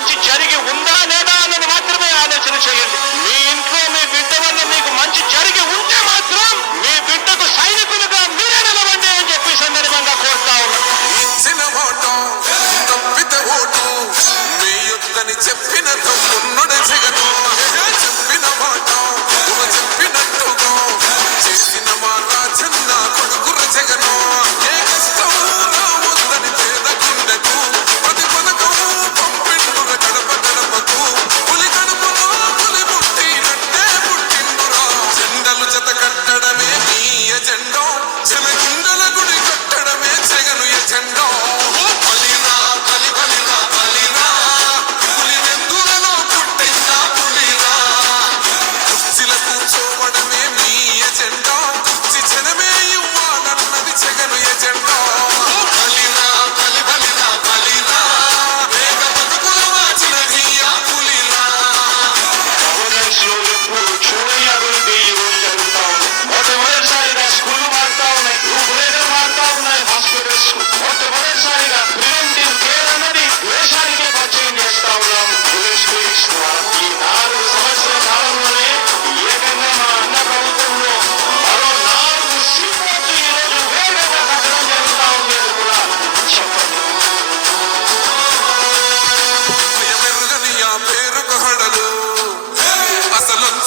మంచి జరిగి ఉందా లేదా అన్నది మాత్రమే ఆలోచన చేయండి. మీ ఇంట్లో మీ బిడ్డ వల్ల మీకు మంచి జరిగి ఉంటే మాత్రం మీ బిడ్డకు సైనికులుగా మీరే నిలవండి అని చెప్పి సందర్భంగా కోరుతా ఉన్నాను. ఇచ్చిన మాట తప్పితే ఓటు మీ యుద్ధని చెప్పిన తమ్ముడు జగను చెప్పిన మాట చెప్పినట్టుగా చేసిన మా రాజన్న కొడుకుర జగను ఏ కష్టం రావద్దని పేద గుండెకు ప్రతి పథకం పంపిండుర గడప గడపకు పులి గడపలో పులి పుట్టినట్టే పుట్టిండురా జెండలు జత కట్టడమే మీ ఎజెండా జనగుండల గుడి కట్టడమే జగను ఎజెండా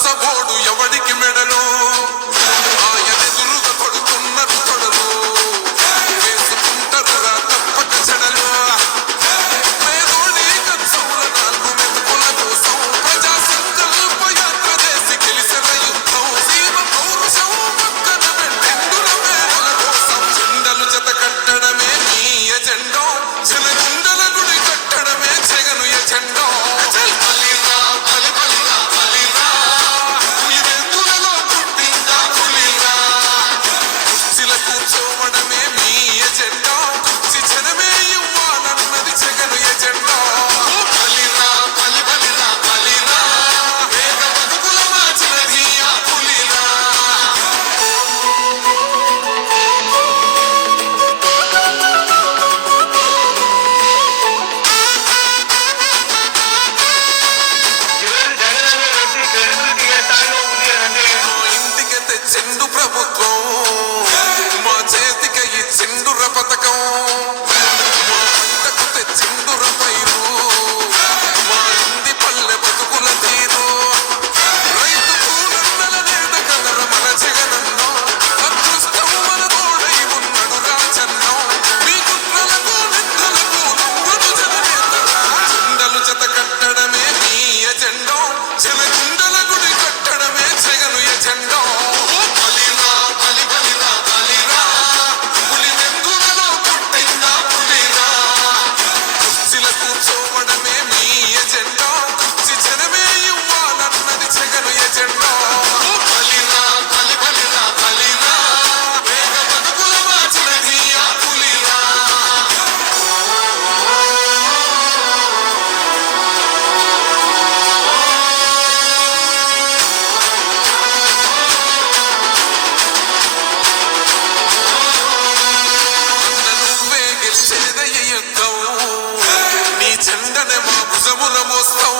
సబోడు ఎవడికి మెడలు ఆయన ఎదురుగా కొడుతున్నారు తొడలు వేసుకుంటారు రా తప్పక చెడలు పేదోడి కన్సౌల 4 మెతుకుల కోసం ప్రజా సంకల్ప యాత్ర చేసి గెలిసిన యుద్ధం సీమ పౌరుషం పక్కన పెట్టిండుల పేదల కోసం జెండలు జత కట్టడమే మీ ఎజెండా జనగుండల గుడి కట్టడమే జగను ఎజెండా కూర్చోవడమే మీ ఎజెండా జనమే ఇవ్వాలన్నది జగను ఎజెండా బలిరా బలి బలిరా బలిరా వేగ బతుకుల మార్చినది ఆ పులిరా ఇంటికి తెచ్చిండు ప్రభుత్వం చేతికి ఇచ్చిండుర పథకం మా పంటకు తెచ్చిండుర పైరు మా ఇంది పల్లె బతుకుల తీరు రైతు కూలన్నల నేత కలర మన జగనన్నో అదృష్టం మన తోడై ఉన్నాడు రాజన్నో మీ కుట్రలకు నిద్రలకు నవ్వడు జననేతరా జెండలు జత కట్టడమే మీ ఎజెండా జనగుండల గుడి కట్టడమే జగను ఎజెండా కూర్చోవడమే మీ ఎజెండా జనమే ఇవ్వాలన్నది జగను ఎజెండా బలిరా బలి బలిరా బలిరా వేగ బతుకుల మార్చినది ఆ పులిరా నువ్వే గెలిచేదయ్య యుద్ధం నీ జెండనే మా భుజముల మోస్తాం